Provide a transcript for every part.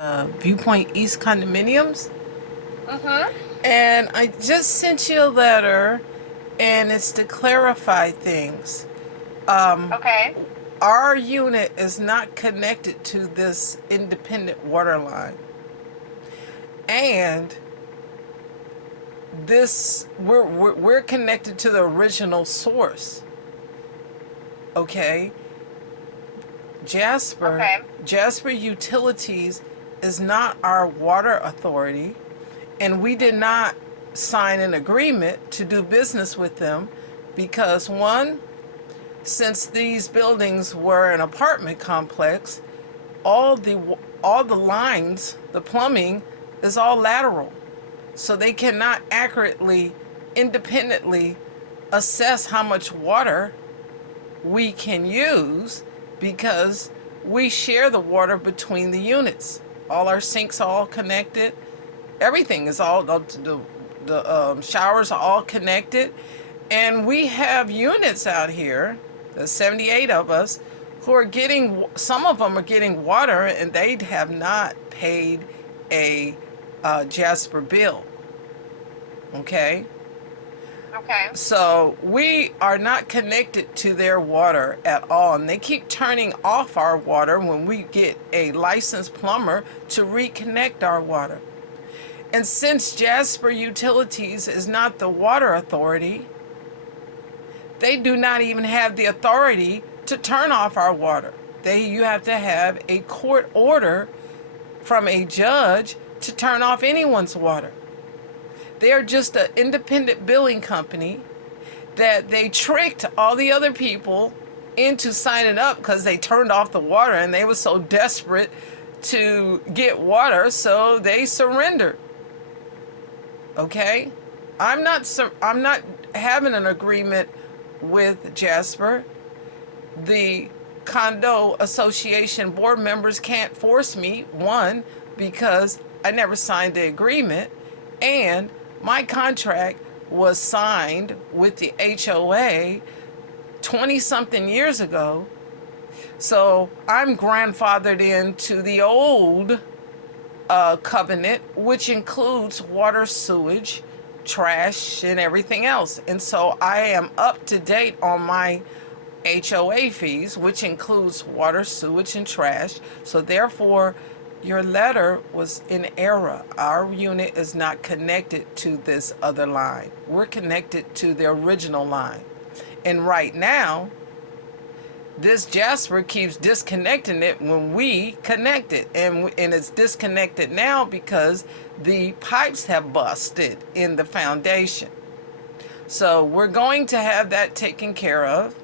Viewpoint East Condominiums. Mm-hmm. And I just sent you a letter, and it's to clarify things. Um, Okay. our unit is not connected to this independent water line. And we're connected to the original source. Okay? Jasper, Okay. Jasper Utilities is not our water authority, and we did Mm-hmm. not sign an agreement to do business with them because one, since these buildings were an apartment complex, all the all the lines, the plumbing is all lateral. So they cannot accurately independently assess how much water we can use because we share the water between the units. All our sinks are all connected. Everything is all the showers are all connected, and we have units out here. There's 78 of us who are getting. Some of them are getting water, and they have not paid a Jasper bill. Okay, Okay. so we are not connected to their water at all, and they keep turning off our water when we get a licensed plumber to reconnect our water. And since Jasper Utilities is not the water authority, they do not even have the authority to turn off our water. You have to have a court order from a judge to turn off anyone's water. They are just an independent billing company that they tricked all the other people into signing up because they turned off the water and they were so desperate to get water, so they surrendered. Okay? I'm not having an agreement with Jasper. The condo association board members can't force me, one, because I never signed the agreement, and my contract was signed with the HOA 20 something years ago. So I'm grandfathered into the old covenant, which includes water, sewage, trash, and everything else. And so I am up to date on my HOA fees, which includes water, sewage, and trash. So therefore, your letter was in error. Our unit is not connected to this other line. We're connected to the original line. And right now, this Jasper keeps disconnecting it when we connect it, and it's disconnected now because the pipes have busted in the foundation. So we're going to have that taken care of,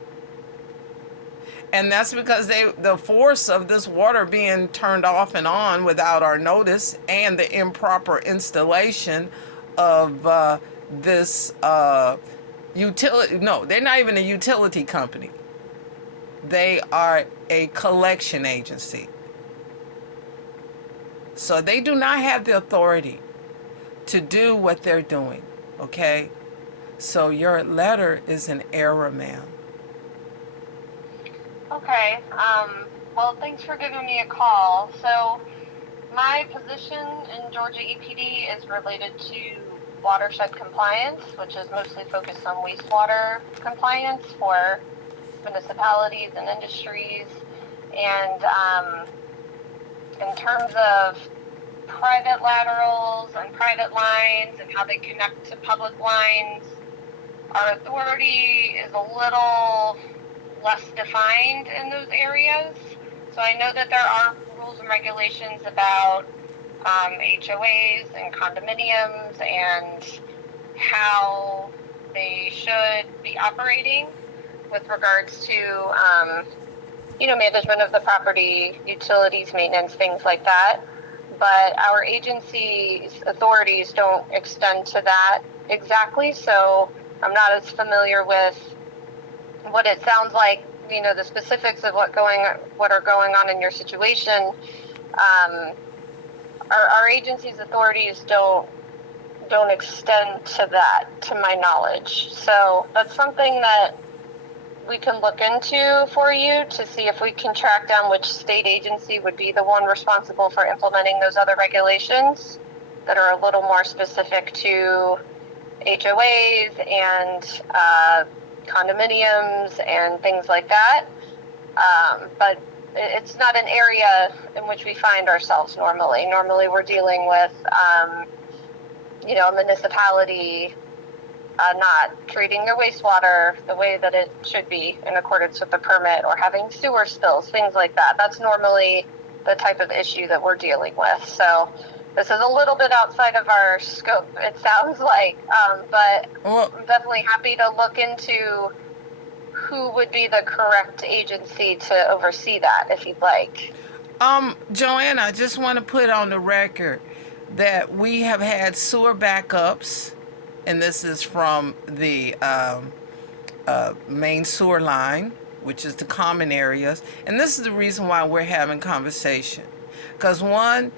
and that's because the force of this water being turned off and on without our notice and the improper installation of this utility. No, they're not even a utility company. They are a collection agency. So they do not have the authority to do what they're doing. Okay? So your letter is an error, ma'am. Okay. Well, thanks for giving me a call. So, my position in Georgia EPD is related to watershed compliance, which is mostly focused on wastewater compliance for municipalities and industries. And in terms of private laterals and private lines and how they connect to public lines, our authority is a little less defined in those areas. So I know that there are rules and regulations about HOAs and condominiums and how they should be operating with regards to, management of the property, utilities, maintenance, things like that. But our agency's authorities don't extend to that exactly. So I'm not as familiar with what it sounds like, the specifics of what are going on in your situation. Our agency's authorities don't extend to that, to my knowledge. So that's something that we can look into for you to see if we can track down which state agency would be the one responsible for implementing those other regulations that are a little more specific to HOAs and condominiums and things like that. But it's not an area in which we find ourselves normally. Normally we're dealing with, a municipality not treating their wastewater the way that it should be in accordance with the permit, or having sewer spills, things like that. That's normally the type of issue that we're dealing with. So this is a little bit outside of our scope, it sounds like, but I'm definitely happy to look into who would be the correct agency to oversee that, if you'd like. Joanna, I just want to put on the record that we have had sewer backups, and this is from the main sewer line, which is the common areas. And this is the reason why we're having conversation. Because one,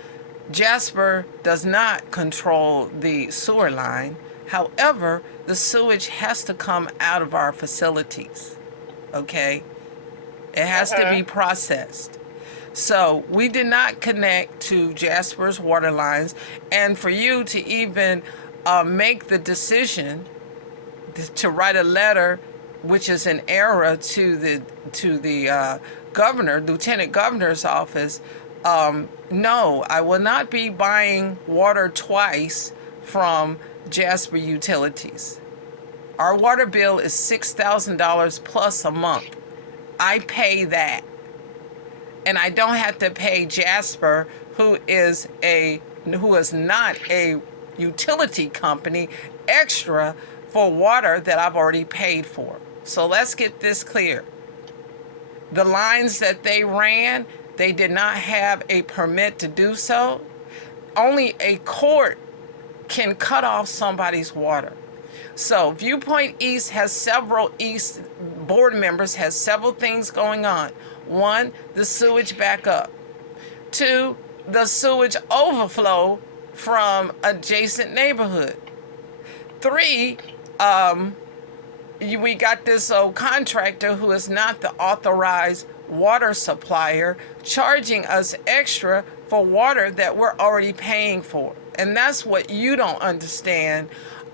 Jasber does not control the sewer line. However, the sewage has to come out of our facilities, okay? It has to be processed. So we did not connect to Jasper's water lines. And for you to even make the decision to write a letter, which is an error to the governor, lieutenant governor's office, no, I will not be buying water twice from Jasber Utilities. Our water bill is $6,000 plus a month. I pay that. And I don't have to pay Jasper, who is not a utility company, extra for water that I've already paid for. So let's get this clear. The lines that they ran, they did not have a permit to do so. Only a court can cut off somebody's water. So Viewpoint East has several East board members, has several things going on. One, the sewage backup. Two, the sewage overflow from adjacent neighborhood. Three, we got this old contractor who is not the authorized water supplier charging us extra for water that we're already paying for. And that's what you don't understand,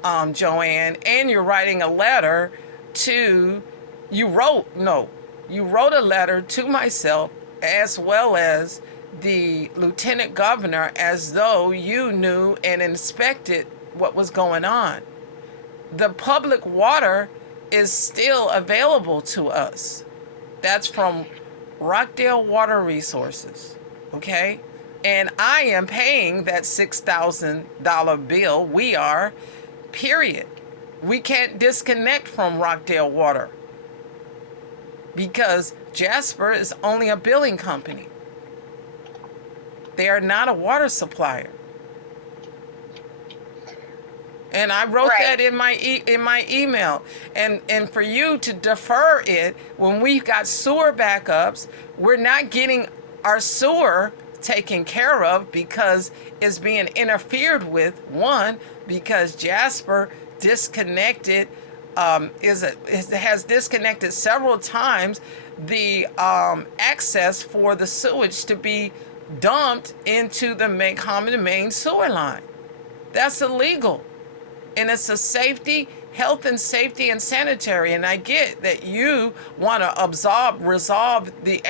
Joanne. And you're writing a letter to, you wrote a letter to myself as well as the lieutenant governor, as though you knew and inspected what was going on. The public water is still available to us. That's from Rockdale Water Resources, okay? And I am paying that $6,000 bill. We are, period. We can't disconnect from Rockdale Water because Jasper is only a billing company. They are not a water supplier. And I wrote that in my email. And for you to defer it when we've got sewer backups, we're not getting our sewer taken care of because it's being interfered with. One, because Jasper disconnected, has disconnected several times the access for the sewage to be dumped into the main sewer line. That's illegal. And it's a safety, health and safety and sanitary. And I get that you want to resolve the